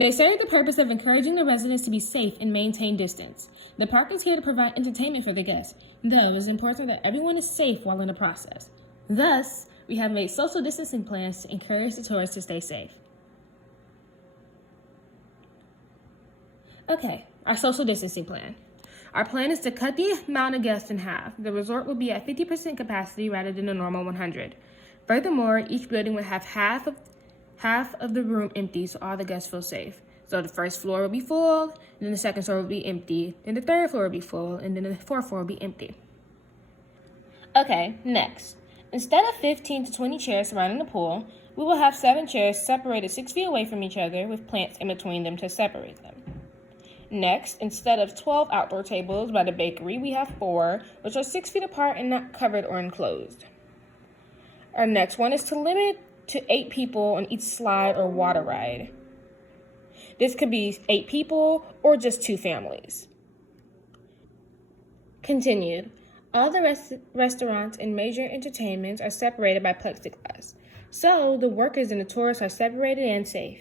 They serve the purpose of encouraging the residents to be safe and maintain distance. The park is here to provide entertainment for the guests, though it is important that everyone is safe while in the process. Thus, we have made social distancing plans to encourage the tourists to stay safe. Okay, our social distancing plan. Our plan is to cut the amount of guests in half. The resort will be at 50% capacity rather than the normal 100. Furthermore, each building will have half of the room empty so all the guests feel safe. So the first floor will be full, then the second floor will be empty, then the third floor will be full, and then the fourth floor will be empty. Okay, next. Instead of 15 to 20 chairs surrounding the pool, we will have 7 chairs separated 6 feet away from each other with plants in between them to separate them. Next, instead of 12 outdoor tables by the bakery, we have 4, which are 6 feet apart and not covered or enclosed. Our next one is to limit to 8 people on each slide or water ride. This could be 8 people or just 2 families. Continued. All the restaurants and major entertainments are separated by plexiglass, so the workers and the tourists are separated and safe.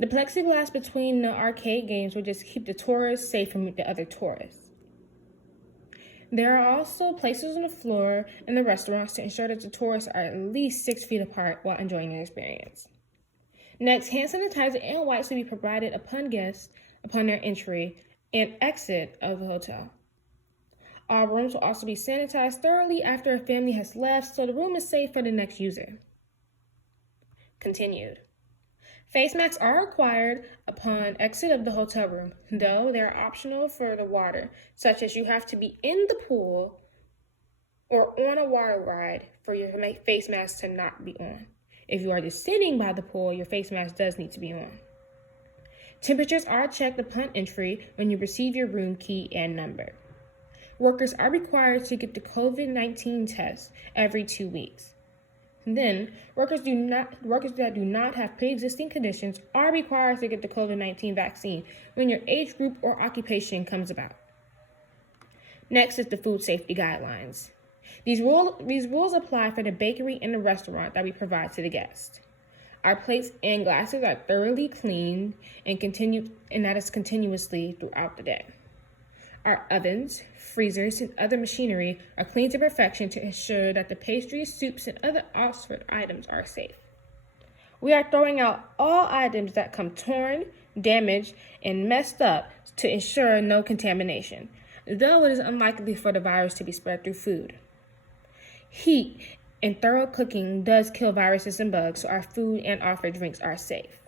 The plexiglass between the arcade games will just keep the tourists safe from the other tourists. There are also places on the floor in the restaurants to ensure that the tourists are at least 6 feet apart while enjoying the experience. Next, hand sanitizer and wipes will be provided upon guests upon their entry and exit of the hotel. All rooms will also be sanitized thoroughly after a family has left, so the room is safe for the next user. Continued. Face masks are required upon exit of the hotel room, though they are optional for the water, such as you have to be in the pool or on a water ride for your face mask to not be on. If you are just sitting by the pool, your face mask does need to be on. Temperatures are checked upon entry when you receive your room key and number. Workers are required to get the COVID-19 test every 2 weeks. Then, workers that do not have pre-existing conditions are required to get the COVID-19 vaccine when your age group or occupation comes about. Next is the food safety guidelines. These rules apply for the bakery and the restaurant that we provide to the guests. Our plates and glasses are thoroughly cleaned and that is continuously throughout the day. Our ovens, freezers, and other machinery are cleaned to perfection to ensure that the pastries, soups, and other offered items are safe. We are throwing out all items that come torn, damaged, and messed up to ensure no contamination, though it is unlikely for the virus to be spread through food. Heat and thorough cooking does kill viruses and bugs, so our food and offered drinks are safe.